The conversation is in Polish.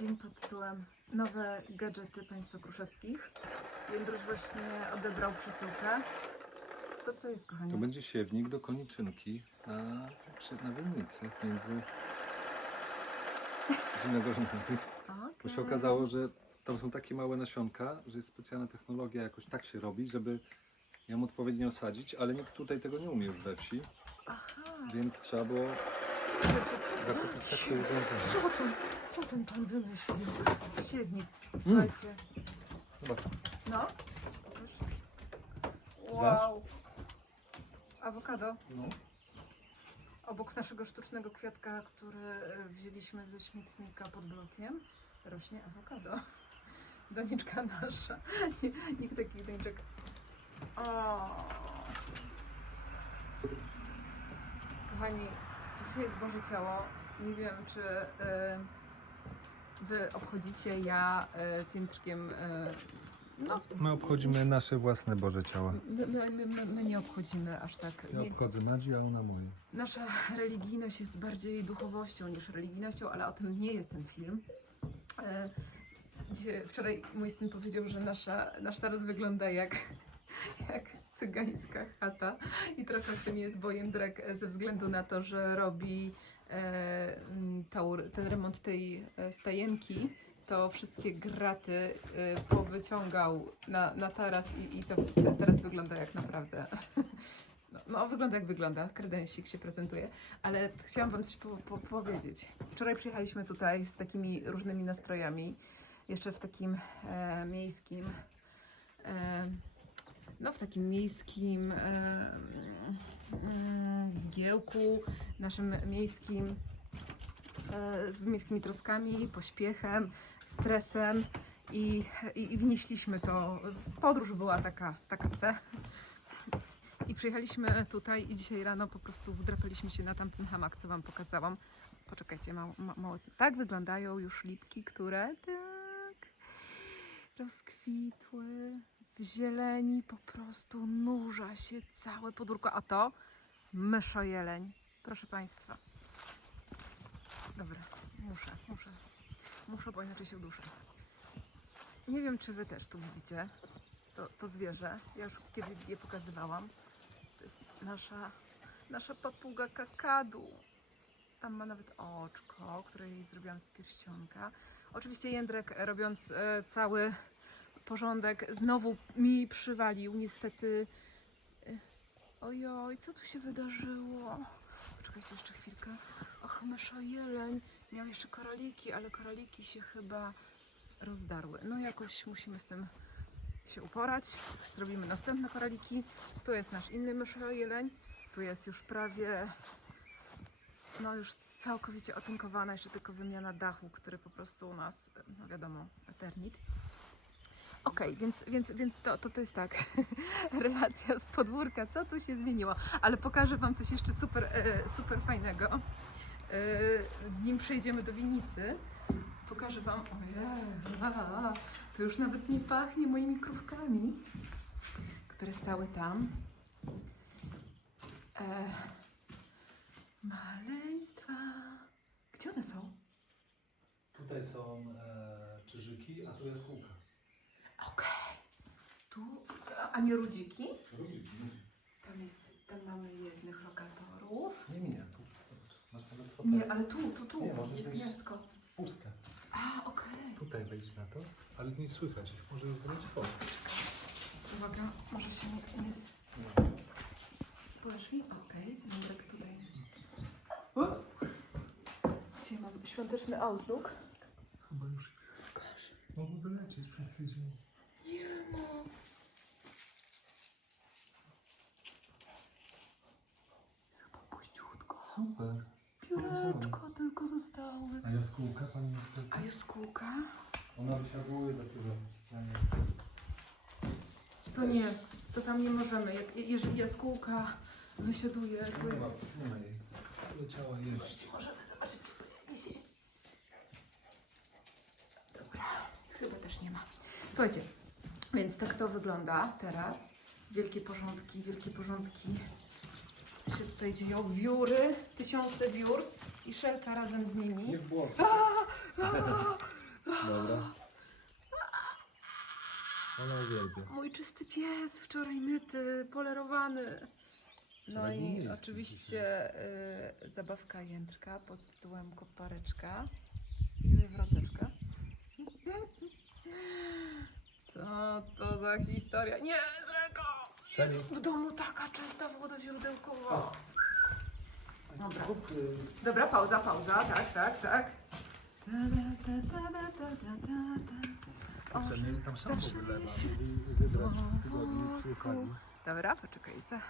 dzień pod tytułem Nowe gadżety państwa Kruszewskich. Jędruś właśnie odebrał przesyłkę. Co to jest, kochanie? To będzie siewnik do koniczynki na, przy, na winnicy między winogronami. Bo się okazało, że tam są takie małe nasionka, że jest specjalna technologia, jakoś tak się robi, żeby ją odpowiednio osadzić, ale nikt tutaj tego nie umie już we wsi, Aha. więc trzeba było zakupić takie urządzenie. co, ten, co ten pan wymyślił? Siewnik. Słuchajcie. Zobacz, No. Wow. Awokado. no. Obok naszego sztucznego kwiatka, który e, wzięliśmy ze śmietnika pod blokiem, rośnie awokado. Doniczka nasza. Nie- Nikt taki doniczek. O. Kochani, dzisiaj jest Boże Ciało. Nie wiem, czy e, Wy obchodzicie. Ja e, z Jędrkiem. e, no, My obchodzimy nasze własne Boże Ciała. my, my, my, my, nie obchodzimy aż tak. Ja Nie, obchodzę Nadzi, a ona moje. Nasza religijność jest bardziej duchowością niż religijnością, ale o tym nie jest ten film. Wczoraj mój syn powiedział, że nasza, nasz taras wygląda jak, jak cygańska chata. I trochę w tym jest Bojędrek e, ze względu na to, że robi e, m, tą, ten remont tej e, stajenki, to wszystkie graty e, powyciągał na, na taras i, i to te- teraz wygląda jak naprawdę. No, no, wygląda jak wygląda, kredensik się prezentuje, ale chciałam Wam coś po, po, powiedzieć. Wczoraj przyjechaliśmy tutaj z takimi różnymi nastrojami, jeszcze w takim e, miejskim, e, no w takim miejskim zgiełku, naszym miejskim, e, z miejskimi troskami, pośpiechem, stresem i, i, i wnieśliśmy to. Podróż była taka, taka se. I przyjechaliśmy tutaj i dzisiaj rano po prostu wdrapaliśmy się na tamten hamak, co Wam pokazałam. Poczekajcie, mało, ma, mało. Tak wyglądają już lipki, które tak rozkwitły. Zieleni po prostu nurza się całe podwórko. A to myszojeleń. Proszę Państwa. Dobra, muszę, muszę. Muszę, bo inaczej się uduszę. Nie wiem, czy Wy też tu widzicie to, to zwierzę. Ja już kiedyś je pokazywałam. To jest nasza, nasza papuga kakadu. Tam ma nawet oczko, które jej zrobiłam z pierścionka. Oczywiście Jędrek, robiąc e, cały porządek, znowu mi przywalił. Niestety. E, ojoj, co tu się wydarzyło? Poczekajcie jeszcze chwilkę. Och, mysza jeleń. Miał jeszcze koraliki, ale koraliki się chyba rozdarły. No jakoś musimy z tym się uporać. Zrobimy następne koraliki. Tu jest nasz inny myszojeleń. Tu jest już prawie, no już całkowicie otynkowana, jeszcze tylko wymiana dachu, który po prostu u nas, no wiadomo, eternit. Okej, więc, więc, więc to, to, to jest tak, relacja z podwórka, co tu się zmieniło, ale pokażę Wam coś jeszcze super, e, super fajnego. E, nim przejdziemy do winnicy, pokażę Wam, ojej, to już nawet nie pachnie moimi krówkami, które stały tam. E, maleństwa. Gdzie one są? Tutaj są e, czyżyki, a tu jest kółka. Okej. Tu, a- a nie rudziki? Rudziki, Tam jest, tam mamy jednych lokatorów. nie minia, tu. Zobacz, masz nawet fotel. Nie, ale tu, tu, tu Nie, możesz jest wejść. gniazdko. Puste. A, okej. Tutaj wejdź na to, ale nie słychać ich. Może być fotel. Uwaga, może się nie... nie z... Powiesz mi? Okej, Jędrek tutaj. Dzisiaj mam świąteczny outlook. Chyba już mogą wylecieć przez tydzień. Nie ma. Chyba puściutko. Super. Pióreczko tylko zostały. A jaskółka, pani jaskółka? A jaskółka? Ona wysiaduje dopiero. Nie. To nie, to tam nie możemy. Jak, jeżeli jaskółka wysiaduje, to... Nie ma, nie ma jej. Leciała jeść. Zobaczcie, możemy zobaczyć. Wisi. Dobra, chyba też nie ma. Słuchajcie, więc tak to wygląda teraz. Wielkie porządki, wielkie porządki się tutaj dzieją. Wióry, tysiące wiór i szelka razem z nimi. Nie było. Dobra. Ona uwielbia. Mój czysty pies, wczoraj myty, polerowany. No Wczoraj i oczywiście y, zabawka jędrka pod tytułem Kopareczka i wywroteczka. Co to za historia? Nie, ręką! Szani. W domu taka czysta woda źródełkowa. Dobra. Dobra, pauza, pauza, tak, tak, tak. Ta, ta, ta, ta, ta, ta, ta, ta. Tam Starzeje wylewa. się Mieli wybrać w po tygodniu, włosku. przyjechali. Dobra, poczekaj za.